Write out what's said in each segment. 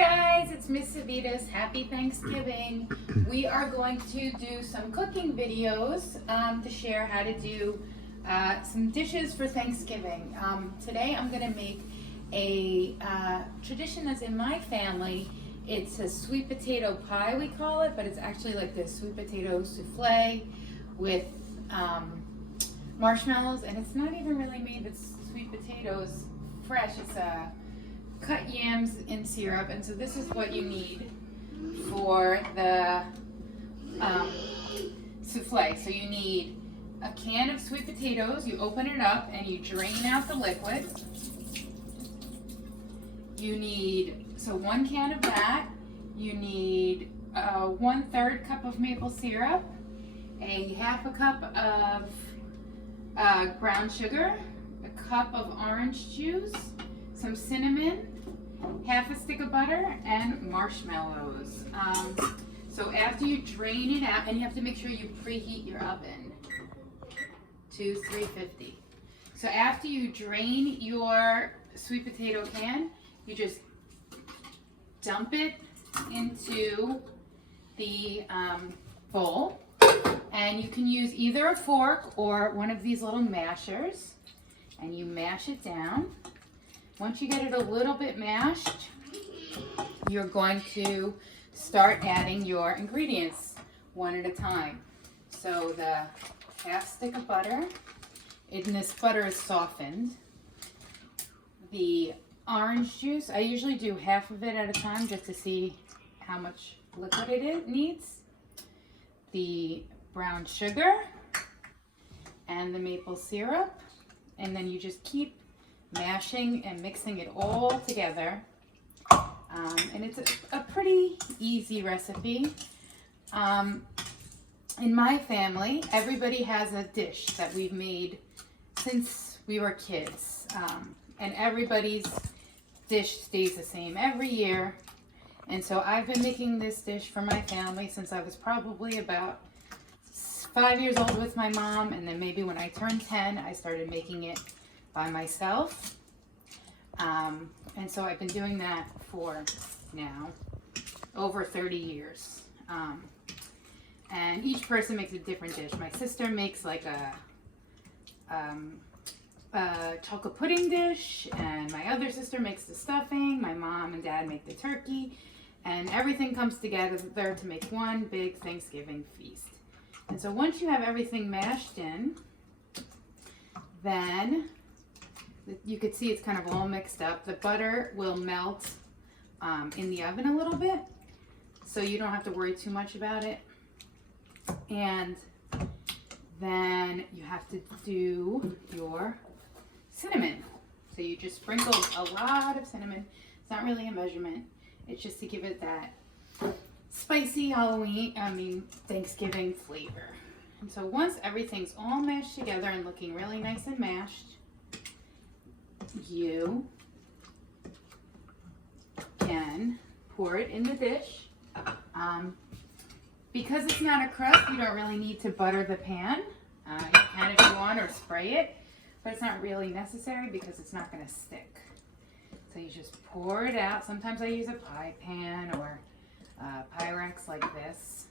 guys, it's Miss Tsivitis. Happy Thanksgiving. We are going to do some cooking videos to share how to do some dishes for Thanksgiving. Today I'm going to make a tradition that's in my family. It's a sweet potato pie, we call it, but it's actually like this sweet potato souffle with marshmallows, and it's not even really made with sweet potatoes fresh. It's cut yams in syrup, and so this is what you need for the souffle. So you need a can of sweet potatoes. You open it up and you drain out the liquid. You need, so 1 can of that. You need 1/3 cup of maple syrup, a 1/2 cup of brown sugar, a cup of orange juice, some cinnamon, 1/2 stick of butter, and marshmallows. So after you drain it out, and you have to make sure you preheat your oven to 350. So after you drain your sweet potato can, you just dump it into the bowl, and you can use either a fork or one of these little mashers, and you mash it down. Once you get it a little bit mashed, you're going to start adding your ingredients one at a time. So the 1/2 stick of butter, and this butter is softened. The orange juice, I usually do 1/2 of it at a time just to see how much liquid it needs. The brown sugar and the maple syrup, and then you just keep mashing and mixing it all together. And it's a pretty easy recipe. In my family, everybody has a dish that we've made since we were kids. And everybody's dish stays the same every year. And so I've been making this dish for my family since I was probably about 5 years old with my mom, and then maybe when I turned 10, I started making it by myself. And so I've been doing that for now over 30 years. And each person makes a different dish. My sister makes like a chocolate pudding dish, and my other sister makes the stuffing. My mom and dad make the turkey, and everything comes together to make one big Thanksgiving feast. And so once you have everything mashed in, then you could see it's kind of all mixed up. The butter will melt in the oven a little bit, so you don't have to worry too much about it. And then you have to do your cinnamon. So you just sprinkle a lot of cinnamon. It's not really a measurement. It's just to give it that spicy Thanksgiving flavor. And so once everything's all mashed together and looking really nice and mashed, you can pour it in the dish. Because it's not a crust, you don't really need to butter the pan. You can if you want, or spray it, but it's not really necessary because it's not going to stick. So you just pour it out. Sometimes I use a pie pan or Pyrex like this.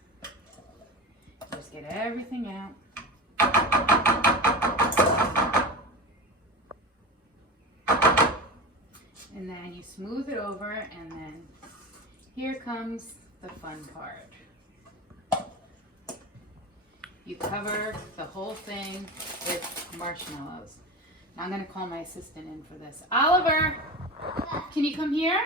Just get everything out. And then you smooth it over, and then here comes the fun part. You cover the whole thing with marshmallows. Now I'm going to call my assistant in for this. Oliver, can you come here?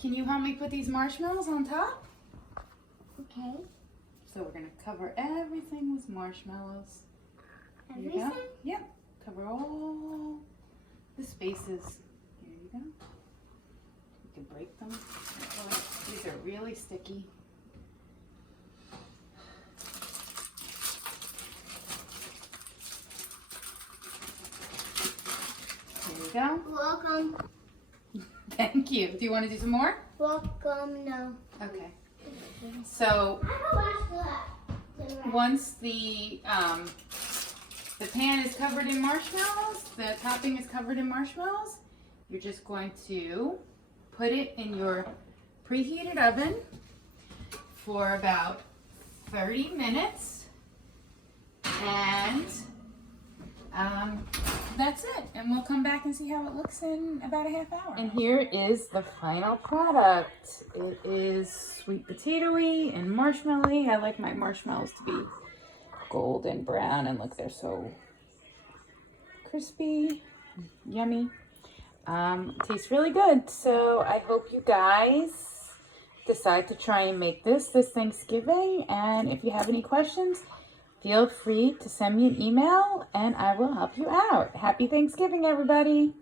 Can you help me put these marshmallows on top? Okay. So we're going to cover everything with marshmallows. Everything? Here you go. Yep. Cover all the spaces. Here you go. You can break them. These are really sticky. Here you go. Welcome. Thank you. Do you want to do some more? Welcome, no. Okay. So once the The pan is covered in marshmallows. The topping is covered in marshmallows. You're just going to put it in your preheated oven for about 30 minutes. And that's it. And we'll come back and see how it looks in about a half hour. And here is the final product. It is sweet potatoey and marshmallowy. I like my marshmallows to be golden brown, and look, they're so crispy, yummy. Tastes really good. So I hope you guys decide to try and make this Thanksgiving. And if you have any questions, feel free to send me an email and I will help you out. Happy Thanksgiving, everybody.